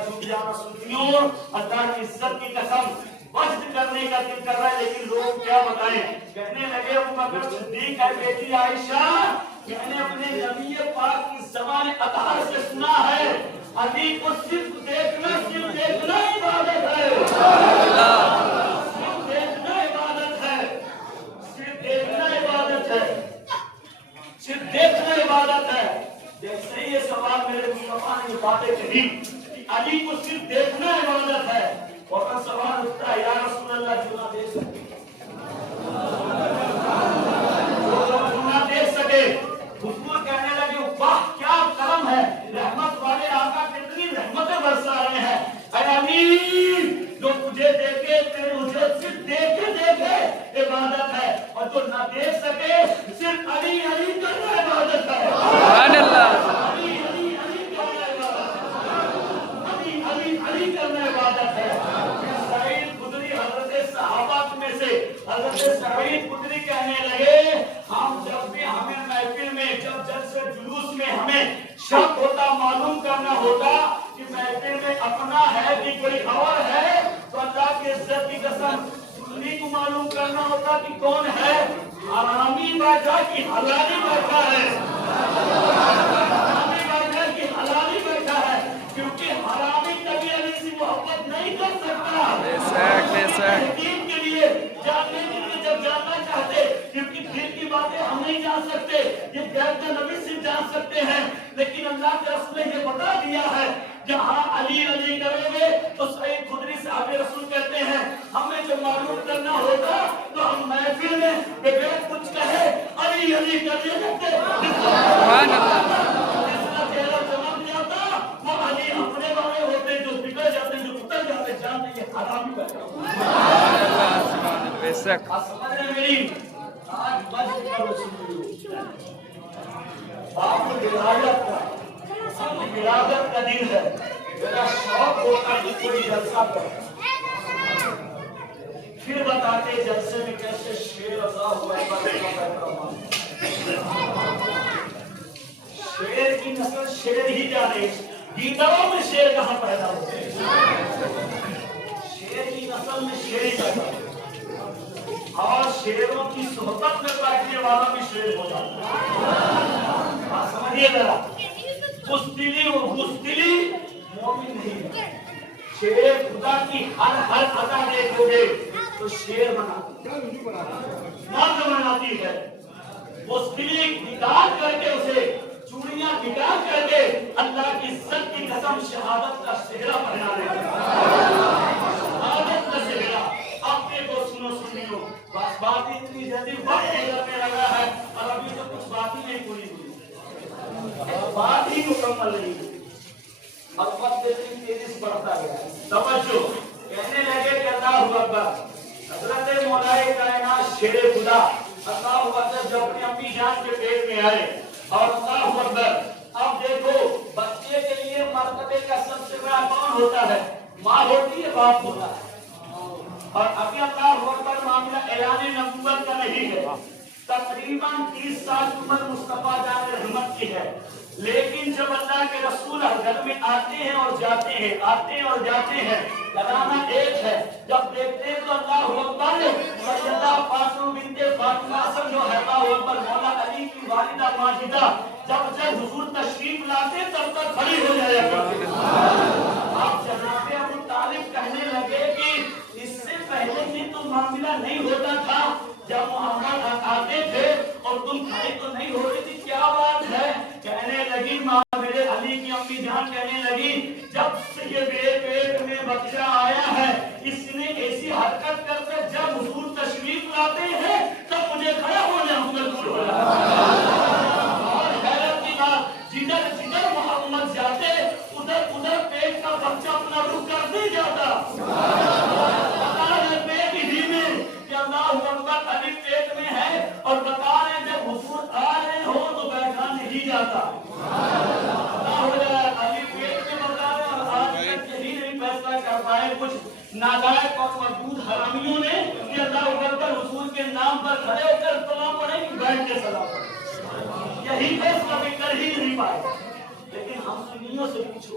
چھوٹ جانا سنیوں اللہ کی عزت کی قسم وجد کرنے کا دل کر رہا ہے لیکن لوگ کیا بتائیں کہنے لگے ابو بکر صدیق ہے بیٹی عائشہ میں نے اپنے نبی پاک کی زبان اطہر سے سنا ہے علی کو صرف دیکھنا عبادت ہے صرف دیکھنا عبادت ہے صرف دیکھنا عبادت ہے صرف دیکھنا عبادت ہے جیسے ہی یہ سوال میرے مصطفیٰ نے باتیں کہی کہ علی کو صرف دیکھنا عبادت ہے اور سوال اٹھتا ہے یا رسول اللہ جو نہ دیکھ سکے جو نہ دیکھ سکے حضور کہنے لگے واہ کیا کرم ہے رحمت والے آقا کتنی رحمتیں برسا رہے ہیں اے علی جو تجھے دیکھے تیرے مجھے صرف دیکھے عبادت ہے اور جو نہ دیکھ سکے صرف علی علی کرنا عبادت ہے سبحان اللہ علی علی علی کرنا عبادت علی علی علی کرنا عبادت ہے سعید خدری حضرت صحابہ میں سے حضرت سعید خدری کہنے لگے ہم جب بھی ہمیں محفل میں جب جلسے جلوس میں ہمیں شک ہوتا معلوم کرنا ہوتا کہ محفل میں اپنا ہے کہ کوئی اور ہے تو اللہ کی عزت کی قسم سنی کو معلوم کرنا ہوتا کہ کون ہے حرامی بیٹھا کہ حلالی بیٹھا ہے حرامی بیٹھا کہ حلالی بیٹھا ہے کیونکہ حرامی کبھی علی سے محبت نہیں کر سکتا دین کے لیے جاننے کے لیے جب جاننا چاہتے کیونکہ دین کی باتیں ہم نہیں جان سکتے یہ غیر نبی سے جان سکتے ہیں لیکن اللہ کے رسول نے یہ بتا دیا ہے جہاں علی علی کریں گے تو سعید خدری صاحب رسول کہتے ہیں ہمیں جو معلوم کرنا ہوگا تو ہم محفل میں بغیر کچھ کہے علی علی کر لیتے سبحان اللہ جس کا چہرہ چمک جاتا وہ علی اپنے والے ہوتے جو بگڑ جاتے جو اتر جاتے جانتے یہ حرامی بیٹھا سبحان اللہ سبحان اللہ بے شک سمجھ رہے میری آج مسجد کا رسول آپ کو ولایت کا ولادت کا دن ہے میرا شوق ہوتا ہے کوئی جلسہ کرے پھر بتاتے جلسے میں کیسے شیر اللہ ہوا شیر کی نسل شیر ہی جانے گیدڑوں میں شیر کہاں پیدا ہوتے ہیں شیر کی نسل میں شیر ہی پیدا ہوتے اور شیروں کی صحبت میں بیٹھنے والا بھی شیر ہو جاتا ہے سمجھیے ذرا بزدلی مومن نہیں ہے شیر خدا کی ہر ادا دیکھو گے تو شیر مرد بناتی ہے بزدلی نکال کر کے اسے چوڑیاں نکال کر کے اللہ کی عزت کی قسم شہادت کا سہرا پہنا دے شہادت کا سہرا اب دیکھو سنو بس بات اتنی جلدی وقت گزرنے لگا ہے اور ابھی تو کچھ بات ہی نہیں پوری ہوئی بات ہی مکمل نہیں ہوئی اب وقت اتنی تیزی سے بڑھتا گیا توجہ کہنے لگے کہ اللہ اکبر حضرت مولا کائنات شیر خدا اللہ اکبر جب اپنی امی جان کے پیٹ میں آئے اور اللہ اکبر اب دیکھو بچے کے لیے مرتبے کا سب سے بڑا کون ہوتا ہے ماں ہوتی ہے باپ ہوتا ہے اور ابھی اللہ اکبر معاملہ اعلان نبوت کا نہیں ہے تقریباً 30 سال عمر مصطفیٰ جان رحمت کی ہے لیکن جب اللہ کے رسول گھر میں آتے ہیں اور جاتے ہیں آتے ہیں اور جاتے ہیں کرانا ایک ہے جب دیکھتے ہیں تو اللہ اکبر سیدہ فاطمہ بنت فاطمہ اصل جو ہے اللہ اکبر مولا علی کی والدہ ماجدہ جب حضور تشریف لاتے تب تک کھڑی ہو جایا کرتی آپ جناب ابو طالب کہنے لگے کہ اس سے پہلے یہ تو معاملہ نہیں ہوتا تھا جب محمد آتے تھے اور تم کھڑے تو نہیں ہوتے تھی کیا بات ہے کہنے لگی ماں میرے علی کی امی جان کہنے لگی جب سے یہ میرے پیٹ میں بچہ آیا ہے اس نے ایسی حرکت کر کے جب حضور تشریف لاتے ہیں تب مجھے کھڑا ہونا بالکل اور حیرت کی بات جدھر جدھر محمد جاتے ادھر پیٹ کا بچہ اپنا رخ کر نہیں جاتا علی پیٹ میں ہے اور بتا رہے جب حضور آ رہے ہو تو بیٹھا نہیں جاتا علی پیٹ میں بتا رہے اور آج تک یہی نہیں فیصلہ کر پائے کچھ نالائق اور مردود حرامیوں نے کہ اللہ اکبر حضور کے نام پر کھڑے ہو کر سلام پڑھیں کہ بیٹھ کے سلام پڑھیں یہی فیصلہ بھی کر ہی نہیں پائے لیکن ہم سنیوں سے پوچھو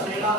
13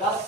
10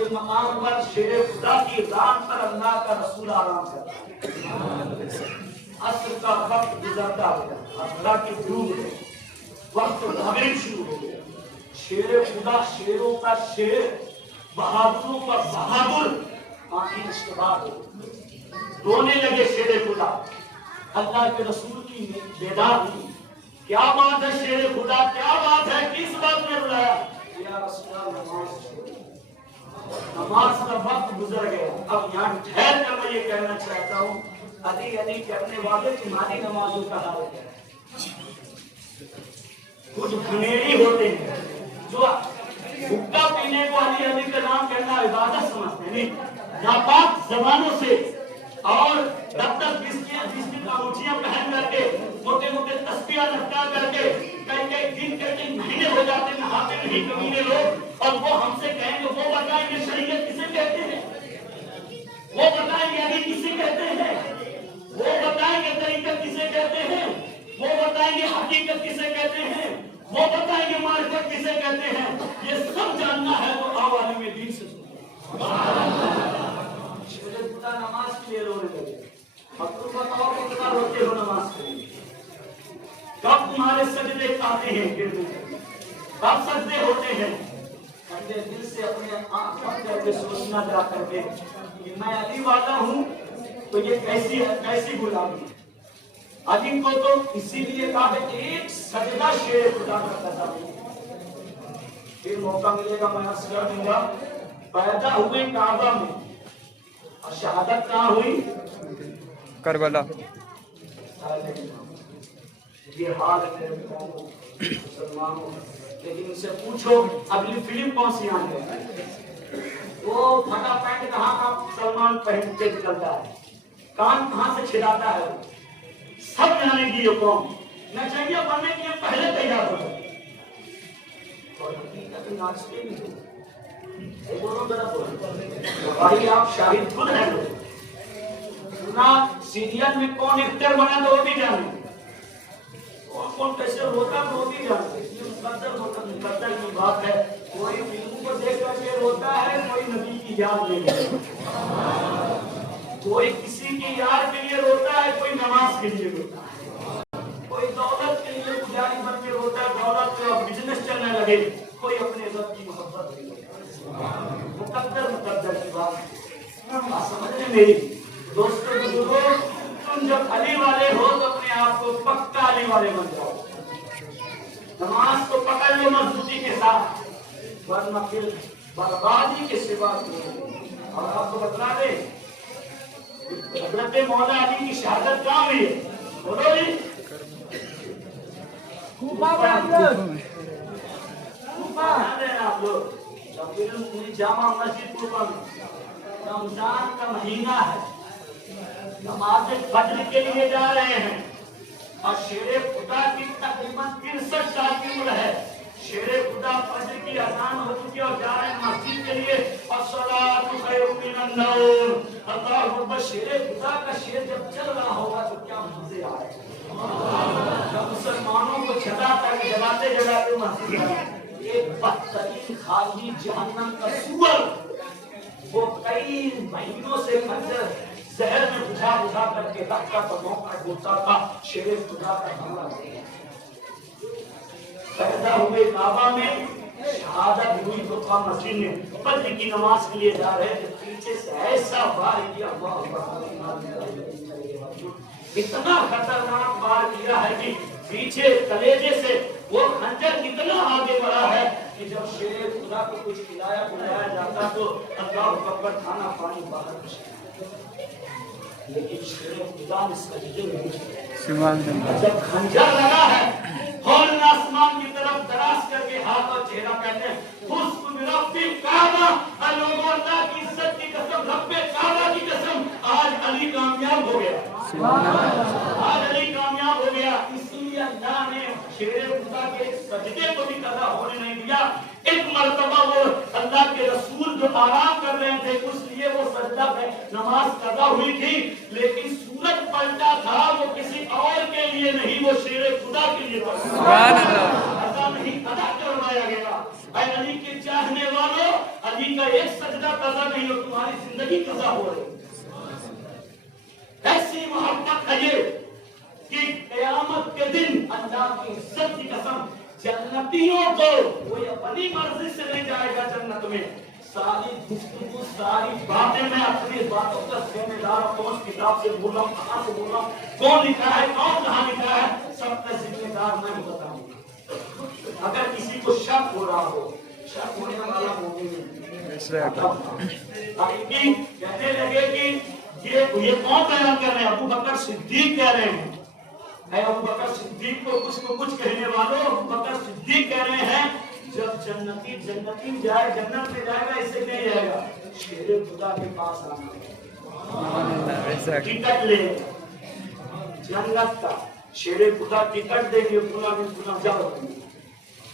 کہ مقام پر شیر خدا کی ران پر اللہ کا رسول آرام کرتا ہے. عصر کا وقت گزرتا ہوا، اللہ کی غروب ہے، وقت مغرب شروع ہو گیا. شیر خدا شیروں کا شیر، بہادروں کا بہادر آنکھیں اشتباہ ہو رونے لگے. شیر خدا اللہ کے رسول کی بیدار ہوئی. کیا بات ہے شیر خدا، کیا بات ہے، کس بات میں بلایا؟ یا رسول اللہ نماز کا وقت گزر گیا. اب یہاں ٹھہر کر میں یہ کہنا چاہتا ہوں، علی علی کرنے والے تمہاری نمازوں کا حال ہے. کچھ گھنیری ہوتے ہیں جو حقہ پینے کو علی علی کا نام کہنا عبادت سمجھتے ہیں، ناپاک زبانوں سے اور تب تک بیس انگوٹھیاں پہن کر کے موٹے موٹے تسبیح لٹکا کر کے کئی دن کئی مہینے ہو جاتے ہیں نہاتے نہیں کمینے لوگ، اور وہ ہم سے کہیں گے، وہ بتائیں گے شریعت کسے کہتے ہیں، وہ بتائیں گے علی کسے کہتے ہیں، وہ بتائیں گے طریقت کسے کہتے ہیں، وہ بتائیں گے حقیقت کسے کہتے ہیں، وہ بتائیں گے معرفت کسے کہتے ہیں. یہ سب جاننا ہے تو آواز میں دین سے خدا نماز کے لیے رونے لگے. اور تم بتاؤ کہ کتنا روتے ہو نماز کے لیے؟ کب تمہارے سجدے آتے ہیں گرنے کے؟ کب سجدے ہوتے ہیں؟ اپنے دل سے اپنے آنکھ بند کر کے سوچنا جا کر کے کہ میں علی والا ہوں تو یہ کیسی غلامی ہے. علی کو تو اسی لیے کہا کہ ایک سجدہ شیر خدا کا کرتا ہے. پھر موقع ملے گا میں عرض کر دوں گا. پیدا ہوئے کعبہ میں اور شہادت کہاں ہوئی؟ کربلا. یہ حال ہے مسلمانوں. لیکن ان سے پوچھو اگلی فلم کون سی آنے ہے؟ وہ پھٹا پینٹ کہاں کا سلمان پہن کے نکلتا ہے، کان کہاں سے چھڑاتا ہے، سب جانے گی یہ قوم. نچنگے بننے کے لیے پہلے تیار ہو جائے اور حقیقت ناچتے بھی ہو. بھائی آپ شاہد خود ہیں. سیریل میں کون ایکٹر بنا تو وہ بھی جانے، کون کون کیسے روتا تو وہ بھی جانے. مقدر کی بات ہے. کوئی فلم کو دیکھ کر کے روتا ہے، کوئی نبی کی یاد نہیں ہے، کوئی کسی کی یاد کے لیے روتا ہے، کوئی نماز کے لیے روتا ہے، کوئی دولت کے لیے پجاری بن کے روتا ہے، دولت کا بزنس چلنے لگے، کوئی اپنے رب کی محبت نہیں روتا. مقدر کی بات سمجھنے میری دوستوں بزرگوں. تم جب علی والے ہو تو اپنے آپ کو پکا علی والے بن جاؤ. نماز کو پکڑ لو مضبوطی کے ساتھ، ورنہ پھر بربادی کے سوا نہیں. اور آپ کو بتلا دے حضرت مولا علی کی شہادت کہاں ہوئی ہے؟ بولو جی. آپ لوگ جامع مسجد کوفہ میں رمضان کا مہینہ ہے، نماز فجر کے لیے جا رہے ہیں اور شیر خدا کی تقریباً 63 سال کی عمر ہے. شیر خدا فجر کی اذان ہو چکی اور جا رہے ہیں مسجد کے لیے. الصلاۃ خیر من النوم. اللہ اکبر. شیر خدا کا شیر جب چل رہا ہوگا تو کیا مزے آئے گا. جب مسلمانوں کو جلاتے جلاتے مسجد آئے، ایک بدترین خارجی جہنم کا سور وہ کئی مہینوں سے خنجر زہر میں بجھا کر کے رکھتا تو موقع ہوتا تھا. شیر خدا کا حملہ ہو. پیدا ہوئے کعبہ میں شہادت ہوئی تو تھا مسجد میں فجر کی نماز کے لیے جا رہے تھے. پیچھے سے ایسا وار کیا، اتنا خطرناک وار کیا ہے کہ پیچھے کلیجے سے وہ خنجر اتنا آگے بڑھا ہے کہ جب شیر خدا کو کچھ کھلایا بلایا جاتا تو اللہ اکبر کھانا پانی باہر نکلا. لیکن شیر خدا نے سجدے میں جب خنجر لگا ہے فوراً آسمان کی طرف دراز کر کے ہاتھ اور چہرہ کہتے ہیں خشک برب کعبہ. لوگوں اللہ کی عزت کی قسم، رب کعبہ کی قسم، آج علی کامیاب ہو گیا. آج علی کامیاب ہو گیا. اس لیے اللہ نے شیر خدا کے سجدے کو بھی قضا ہونے نہیں دیا. ایک مرتبہ وہ اللہ کے رسول جو آرام کر رہے تھے اس لیے وہ سجدہ نماز قضا ہوئی تھی، لیکن سورج پلٹا تھا وہ کسی اور کے لیے نہیں، وہ شیر خدا کے لیے قضا نہیں ادا کروایا گیا. اے علی کے چاہنے والوں، علی کا ایک سجدہ قضا نہیں ہو، تمہاری زندگی قضا ہو رہی ہے۔ ایسی محبت ہے یہ کہ قیامت کے دن اللہ کی عزت کی قسم جنتیوں کو کوئی اپنی مرضی سے نہیں جائے گا جنت میں۔ ساری گفتگو، ساری باتیں میں اپنی باتوں کا ذمہ دار ہوں، کون کتاب سے بول رہا ہوں، کہاں سے بول رہا ہوں، کون لکھا ہے، کون کہاں لکھا ہے، سب کا ذمہ دار میں بتاؤں۔ اگر کسی کو شک ہو رہا ہو، شک ہونے والا مومن کہنے لگے کہ یہ کون بیان کر رہے ہیں؟ ابو بکر صدیق کہہ رہے ہیں۔ اے ابو بکر صدیق کو کچھ کہنے والوں، ابو بکر صدیق کہہ رہے ہیں جب جنتی جائے، جنت میں جائے گا، اس سے نہیں جائے گا، شیر خدا کے پاس آنا، ٹکٹ لے جنت کا، شیر خدا ٹکٹ دیں گے، پورا میں پورا جاؤ،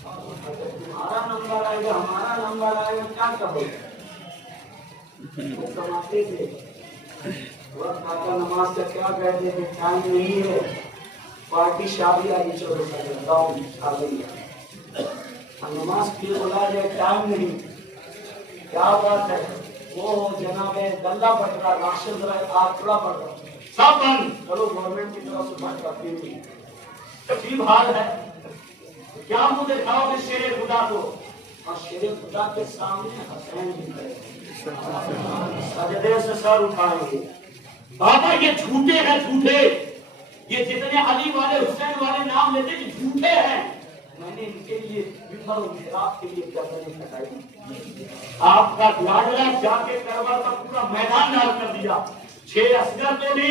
تمہارا نمبر آئے گا، ہمارا نمبر آئے گا، کیا کہو گے؟ وہ کماتے تھے، وقت آتا نماز کا کیا کہتے تھے، ٹائم نہیں ہے، پارٹی شادی آئی، چلو گاؤں آ گئی، نماز کی بلا جائے، ٹائم نہیں، کیا بات ہے، وہ جناب گلہ بٹ رہا، راشن ذرا آپ تھوڑا بڑھ رہا، سب بند، چلو گورنمنٹ کی طرف سے بند کرتی ہوئی، عجیب حال ہے۔ کیا منہ دکھاؤ گے شیر خدا کو؟ اور شیر خدا کے سامنے حسین بھی کرے، سجدے سے سر اٹھائیں گے، بابا یہ جھوٹے ہیں، جھوٹے، یہ جتنے علی والے حسین والے نام لیتے ہیں جھوٹے ہیں، میں نے ان کے لیے ممبر و محراب کے لیے کیا نہیں بتائی، آپ کا لاڈلا جا کے کربلا کا پورا میدان ڈال کر دیا، 6 اصغر کو بھی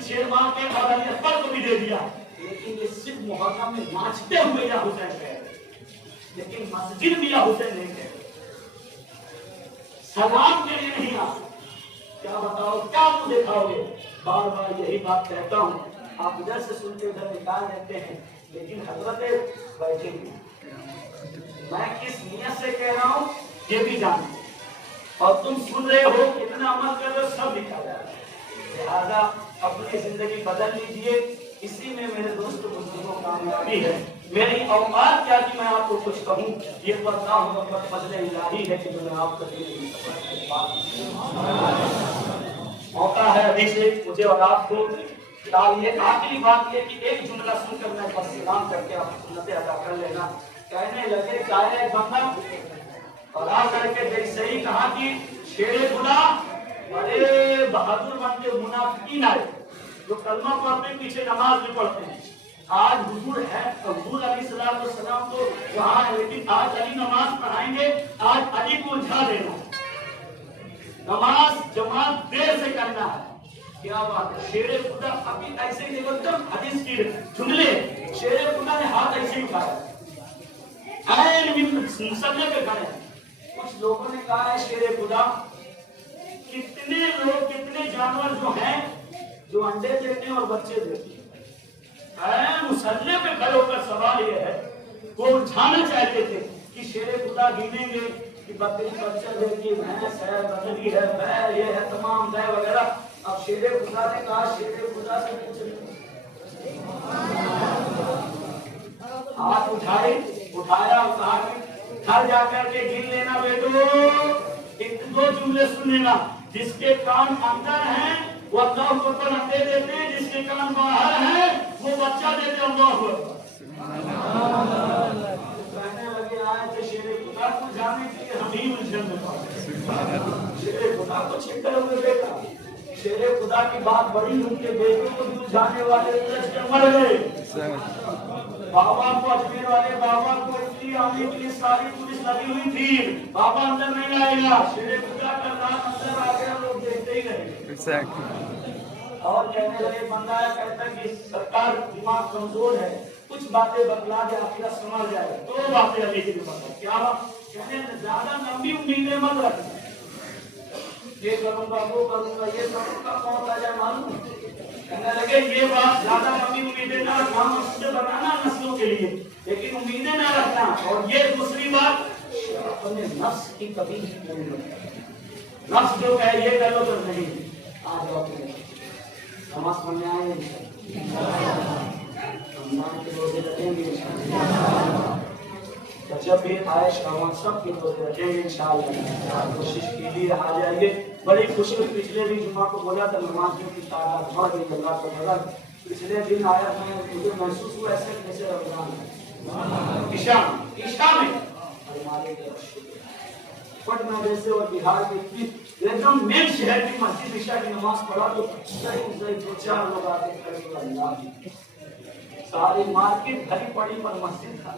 6 ماہ کے اور علی اکبر کو بھی دے دیا، لیکن یہ صرف محرم میں ناچتے ہوئے یا حسین کہہ رہے، لیکن مسجد بھی یا حسین نہیں کہہ رہے، سلام کے لیے نہیں آ، کیا بتاؤ، کیا منہ دکھاؤ گے؟ بار بار یہی بات کہتا ہوں، آپ ادھر سے سنتے ادھر نکال دیتے ہیں، لیکن حضرت بیٹھے گی، میں کس نیت سے کہہ رہا ہوں یہ بھی جانتے، اور تم سن رہے ہو کتنا عمل کر رہے ہو سب لکھا جا رہا ہے، لہٰذا اپنی زندگی بدل لیجئے، اسی میں میرے دوست بزرگوں کامیابی ہے، میری اوقات کیا کہ میں آپ کو کچھ کہوں، یہ پتہ ہو فضل الہی ہے کہ جو میں آپ کو موقع ہے ابھی سے مجھے اور آپ کو یہ آخری بات یہ کہ ایک جملہ سن کر میں بس سلام کر کے آپ سنتیں ادا کر لینا، کہنے لگے چاہے بندہ اور آ کر کے دیکھ صحیح کہا کہ شیر خدا بڑے بہادر بن کے منافقین آئے جو کلمہ پڑھتے پیچھے نماز بھی پڑھتے ہیں، آج حضور ہے، حضور علیہ السلام والسلام تو وہاں ہے، لیکن آج علی نماز پڑھائیں گے، آج علی کو الجھا دینا، نماز جماعت دیر سے کرنا ہے، کیا بات ہے، شیر خدا ابھی ایسے ہی ایکدم حدیث کی جملے، شیر خدا نے ہاتھ ایسے ہی اٹھایا، مسلے پہ کھڑے، کچھ لوگوں نے کہا ہے شیر خدا، کتنے لوگ کتنے جانور جو ہیں جو انڈے دیتے ہیں اور بچے دیتے ہیں، مسلے پہ کھڑے ہو کر سوال یہ ہے، وہ الجھانا چاہتے تھے کہ شیر خدا گنیں گے کہ بکری بچہ دیتی ہے، بھینس ہے، بکری ہے، بیل یہ ہے، تمام گائے وغیرہ، اب شیر خدا نے کہا شیر خدا سے پوچھے، ہاتھ اٹھایا اور کہا کہ گھر جا کر کے گن لینا بیٹو، دو جملے سن لینا، جس کے کان اندر ہیں وہ اللہ کو انڈے دیتے ہیں، جس کے کان باہر ہیں وہ بچہ دیتے ہیں، اللہ کو کہنے لگے آئے تھے شیر خدا کو جانے کے لیے ہم ہی الجھن میں پڑے، شیر خدا کو چھکر ہوئے بیٹا، شیر خدا کی بات بڑی ان کے بیٹوں کو بھی جانے والے الجھ کے مر گئے، بابا کو اجمیر والے بابا کو اتنی آنے کے لیے ساری پولیس لگی ہوئی تھی، بابا اندر نہیں آئے گا، شیر خدا کا نام اندر آ گیا، لوگ دیکھتے ہی رہے، اور کہنے لگے بندہ کہتا ہے کہ سرکار دماغ کمزور ہے، کچھ باتیں بتلا دے آخرت سمجھ جائے، دو باتیں علی کی بتا، کیا کہنے زیادہ لمبی امیدیں مت رکھنا، یہ کروں گا وہ کروں گا یہ کروں گا، کون آ جائے معلوم، کہنے لگے یہ بات زیادہ لمبی امیدیں نہ رکھنا، مسجد بنانا نسلوں کے لیے لیکن امیدیں نہ رکھنا، اور یہ دوسری بات اپنے نفس کی کبھی نہیں رکھنا، نفس جو کہے یہ کر لو تو نہیں، آ جاؤ نماز پڑھنے آئے رمضان کے روزے رکھیں گے، جب بھی عائش رواں سب کی تو رکھیں گے انشاءاللہ. کوشش کیجیے آ جائیے. بڑی خوشی ہوئی. پچھلے بھی جمعہ کو بولا تھا نمازیوں کی تعداد بڑھ گئی. اللہ کو بڑھا. پچھلے دن آیا مجھے محسوس ہوا ایسے جیسے رمضان ہے. عشاء میں ہمارے پٹنہ جیسے اور بہار کے ایک دم مین شہر کی مسجد عشاء کی نماز پڑھا تو صحیح دو چار لوگ آتے کھڑے ہوئے. اللہ ساری مارکیٹ بھری پڑی پر مسجد تھا.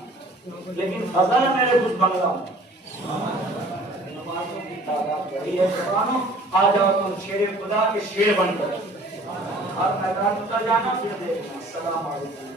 لیکن فضل ہے میرے کچھ بنگلہ نمازوں کی تعداد بڑی ہے. قرآنوں آ جاؤ تم شیر خدا کے شیر بن کر ہر میدان کا جانا. پھر دیکھنا. السلام علیکم.